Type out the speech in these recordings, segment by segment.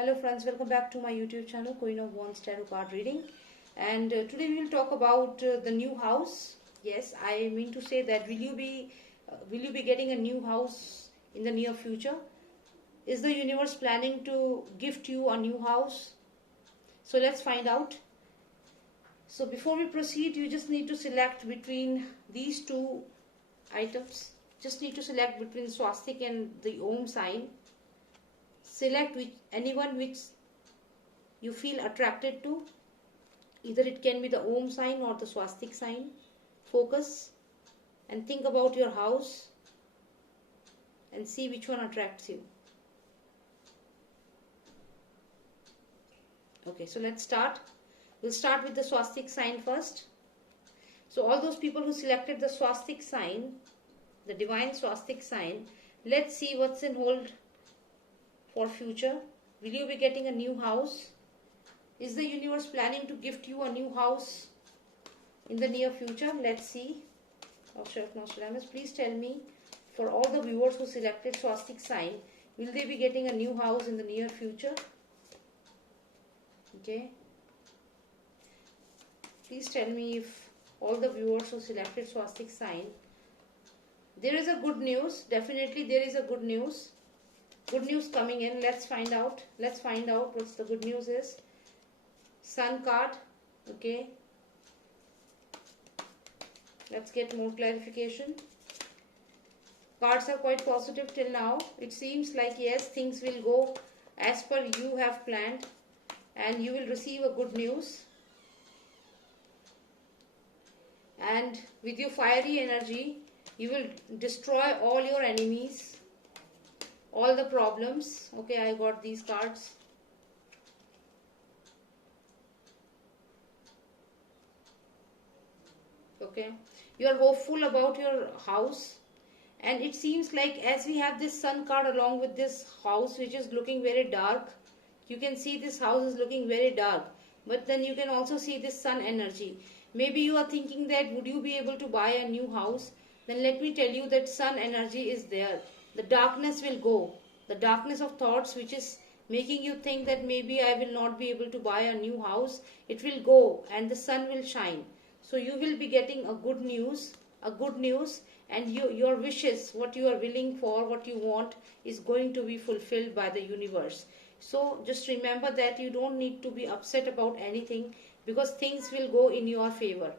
Hello friends, welcome back to my YouTube channel Queen of Wands Tarot Card Reading. And today we will talk about the new house. Yes, I mean to say that will you be getting a new house in the near future? Is the universe planning to gift you a new house? So let's find out. So before we proceed, you just need to select between these two items. Just need to select between swastik and the Om sign. Select anyone which you feel attracted to. Either it can be the Om sign or the swastik sign. Focus and think about your house and see which one attracts you. Okay, so let's start. We'll start with the swastik sign first. So all those people who selected the swastik sign, the divine swastik sign, let's see what's in hold for future. Will you be getting a new house? Is the universe planning to gift you a new house in the near future? Let's see. Nostradamus, please tell me, for all the viewers who selected swastik sign, will they be getting a new house in the near future? Okay. Please tell me if all the viewers who selected swastik sign, there is a good news. Definitely there is a good news. Good news coming in. Let's find out. Let's find out what's the good news is. Sun card. Okay. Let's get more clarification. Cards are quite positive till now. It seems like yes, things will go as per you have planned and you will receive a good news. And with your fiery energy, you will destroy all your enemies, all the problems. Okay, I got these cards. Okay, you are hopeful about your house, and it seems like as we have this sun card along with this house which is looking very dark, you can see this house is looking very dark, but then you can also see this sun energy. Maybe you are thinking that would you be able to buy a new house? Then let me tell you that sun energy is there. The darkness will go. The darkness of thoughts which is making you think that maybe I will not be able to buy a new house, it will go and the sun will shine. So you will be getting a good news, and your wishes, what you are willing for, what you want is going to be fulfilled by the universe. So just remember that you don't need to be upset about anything because things will go in your favor.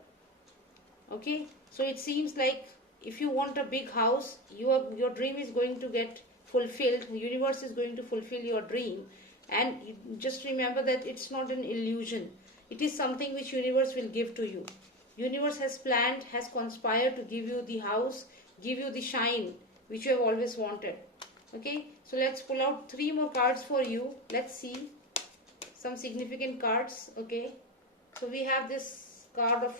Okay, so it seems like if you want a big house, your dream is going to get fulfilled. The universe is going to fulfill your dream, and just remember that it's not an illusion. It is something which universe will give to you. Universe has planned, has conspired to give you the house, give you the shine which you have always wanted. Okay, so let's pull out 3 more cards for you. Let's see some significant cards. Okay, so we have this card of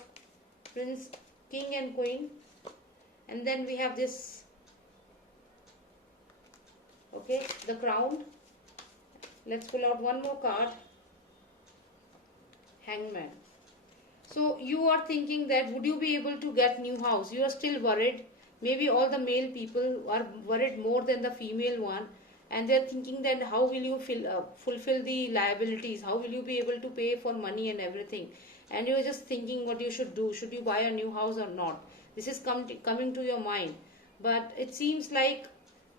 Prince, King and Queen, and then we have this, okay, the Crown. Let's pull out 1 more card, Hangman. So you are thinking that would you be able to get new house? You are still worried. Maybe all the male people are worried more than the female one, and they are thinking that how will you fulfill the liabilities? How will you be able to pay for money and everything? And you are just thinking what you should do. Should you buy a new house or not? This is coming to your mind. But it seems like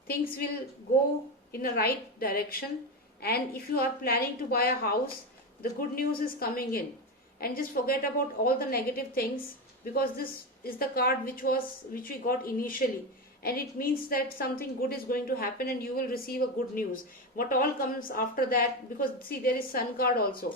things will go in the right direction, and if you are planning to buy a house, the good news is coming in. And just forget about all the negative things, because this is the card which we got initially, and it means that something good is going to happen and you will receive a good news. What all comes after that, because see there is sun card also.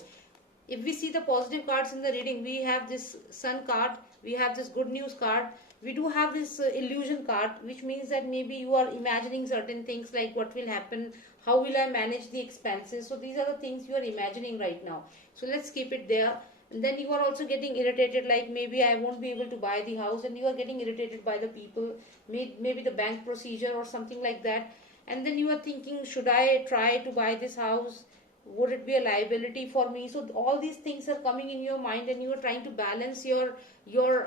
If we see the positive cards in the reading, we have this sun card, we have this good news card, we do have this illusion card, which means that maybe you are imagining certain things like what will happen, how will I manage the expenses. So these are the things you are imagining right now. So let's keep it there. And then you are also getting irritated, like maybe I won't be able to buy the house, and you are getting irritated by the people, maybe the bank procedure or something like that. And then you are thinking, should I try to buy this house? Would it be a liability for me? So all these things are coming in your mind, and you are trying to balance your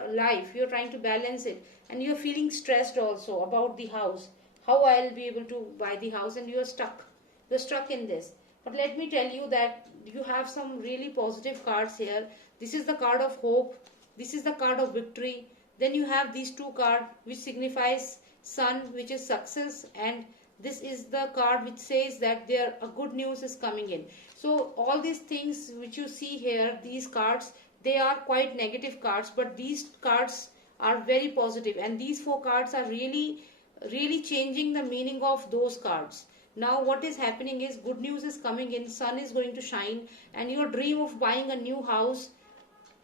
life. You are trying to balance it, and you are feeling stressed also about the house. How I'll be able to buy the house, and you are stuck. You're stuck in this. But let me tell you that you have some really positive cards here. This is the card of hope. This is the card of victory. Then you have these two cards which signifies sun, which is success, and this is the card which says that there a good news is coming in. So all these things which you see here, these cards, they are quite negative cards, but these cards are very positive, and these four cards are really changing the meaning of those cards. Now what is happening is good news is coming in, sun is going to shine, and your dream of buying a new house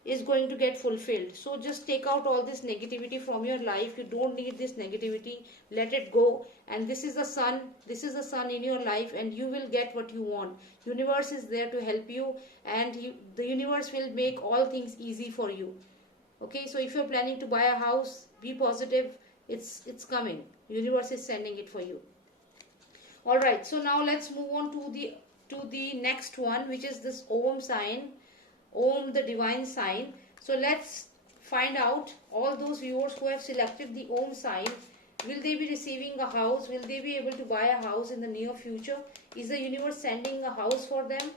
is going to get fulfilled. So just take out all this negativity from your life. You don't need this negativity. Let it go. And this is the sun. This is the sun in your life, and you will get what you want. Universe is there to help you, and the universe will make all things easy for you. Okay, so if you're planning to buy a house, be positive. It's coming. Universe is sending it for you. All right, so now let's move on to the next one, which is this Om sign. Om, the divine sign. So let's find out all those viewers who have selected the Om sign. Will they be receiving a house? Will they be able to buy a house in the near future? Is the universe sending a house for them?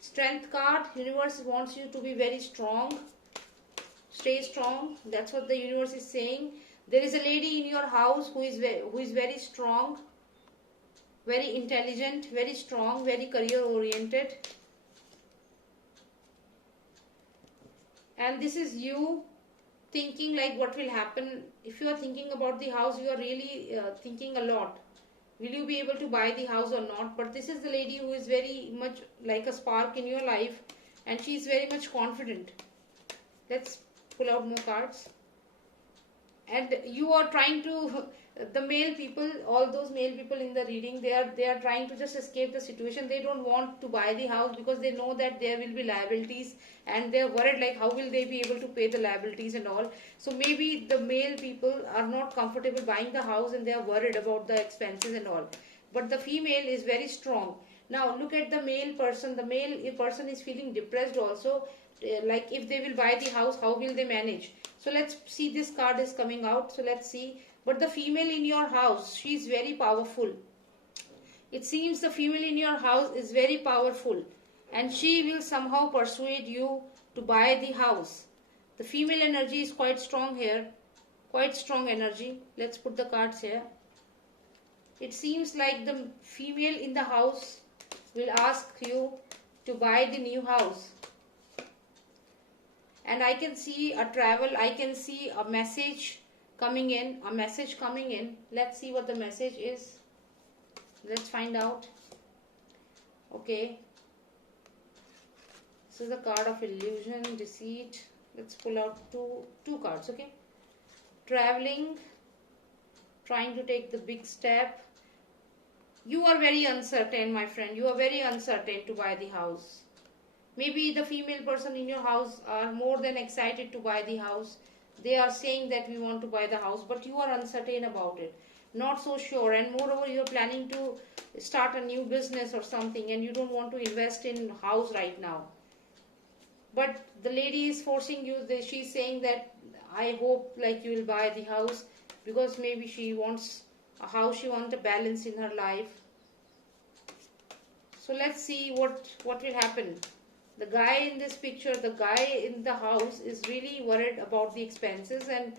Strength card. Universe wants you to be very strong. Stay strong. That's what the universe is saying. There is a lady in your house who is very strong, very intelligent, very strong, very career oriented. And this is you thinking like what will happen. If you are thinking about the house, you are really thinking a lot. Will you be able to buy the house or not? But this is the lady who is very much like a spark in your life, and she is very much confident. Let's pull out more cards. And you are trying to, the male people, all those male people in the reading, they are trying to just escape the situation. They don't want to buy the house because they know that there will be liabilities, and they're worried like how will they be able to pay the liabilities and all. So maybe the male people are not comfortable buying the house, and they are worried about the expenses and all. But the female is very strong. Now look at the male person. The male person is feeling depressed also. Like if they will buy the house, how will they manage? So let's see, this card is coming out. So let's see. But the female in your house, she is very powerful. It seems the female in your house is very powerful, and she will somehow persuade you to buy the house. The female energy is quite strong here. Quite strong energy. Let's put the cards here. It seems like the female in the house will ask you to buy the new house. And I can see a travel, I can see a message coming in, Let's see what the message is. Let's find out. Okay. This is the card of illusion, deceit. Let's pull out two cards, okay. Traveling, trying to take the big step. You are very uncertain, my friend. You are very uncertain to buy the house. Maybe the female person in your house are more than excited to buy the house. They are saying that we want to buy the house, but you are uncertain about it. Not so sure, and moreover you are planning to start a new business or something, and you don't want to invest in house right now. But the lady is forcing you, she's saying that I hope like you will buy the house, because maybe she wants a house, she wants a balance in her life. So let's see what will happen. The guy in this picture, the guy in the house is really worried about the expenses and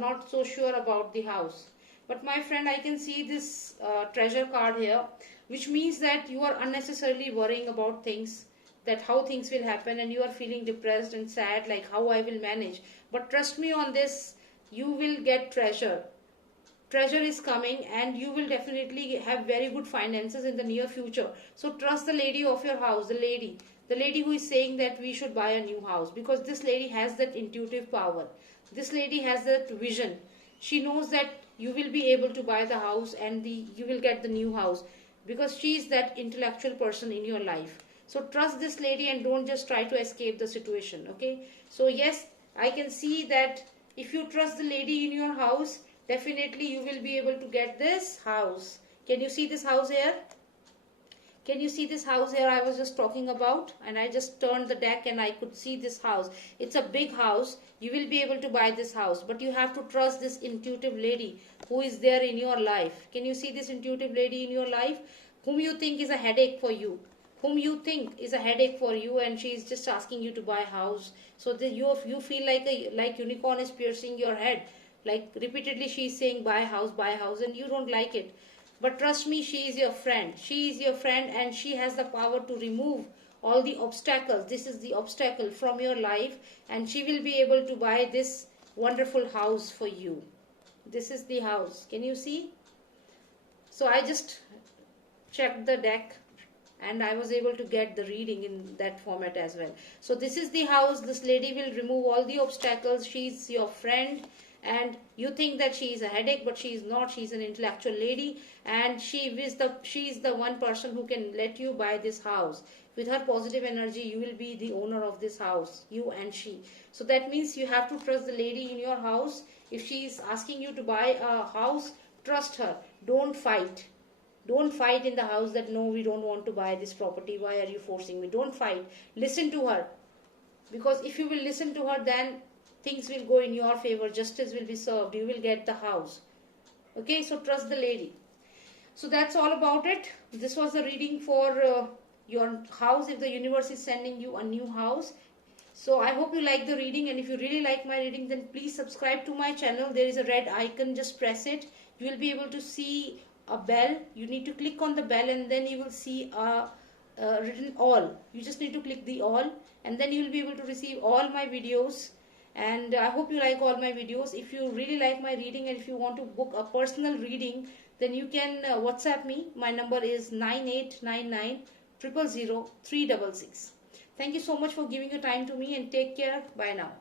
not so sure about the house. But my friend, I can see this treasure card here, which means that you are unnecessarily worrying about things, that how things will happen, and you are feeling depressed and sad, like how I will manage. But trust me on this, you will get treasure. Treasure is coming, and you will definitely have very good finances in the near future. So trust the lady of your house, the lady who is saying that we should buy a new house, because this lady has that intuitive power. This lady has that vision. She knows that you will be able to buy the house, and you will get the new house, because she is that intellectual person in your life. So trust this lady and don't just try to escape the situation, okay? So yes, I can see that if you trust the lady in your house, definitely you will be able to get this house. Can you see this house here? Can you see this house here I was just talking about? And I just turned the deck and I could see this house. It's a big house. You will be able to buy this house. But you have to trust this intuitive lady who is there in your life. Can you see this intuitive lady in your life? whom you think is a headache for you, whom you think is a headache for you, and she is just asking you to buy a house. So that you feel like unicorn is piercing your head, like repeatedly she is saying buy a house, and you don't like it. But trust me, she is your friend. She is your friend, and she has the power to remove all the obstacles. This is the obstacle from your life, and she will be able to buy this wonderful house for you. This is the house. Can you see? So I just checked the deck, and I was able to get the reading in that format as well. So this is the house. This lady will remove all the obstacles. She's your friend, and you think that she is a headache, but she is not. She is an intellectual lady, and she is the one person who can let you buy this house. With her positive energy, you will be the owner of this house, you and she. So that means you have to trust the lady in your house. If she is asking you to buy a house, trust her. Don't fight. Don't fight in the house that no, we don't want to buy this property. Why are you forcing me? Don't fight. Listen to her. Because if you will listen to her, then things will go in your favor. Justice will be served. You will get the house. Okay, so trust the lady. So that's all about it. This was the reading for your house, if the universe is sending you a new house. So I hope you like the reading, and if you really like my reading, then please subscribe to my channel. There is a red icon, just press it. You will be able to see a bell. You need to click on the bell, and then you will see a written all. You just need to click the all, and then you will be able to receive all my videos. And I hope you like all my videos. If you really like my reading, and if you want to book a personal reading, then you can WhatsApp me. My number is 9899 000 366. Thank you so much for giving your time to me, and take care. Bye now.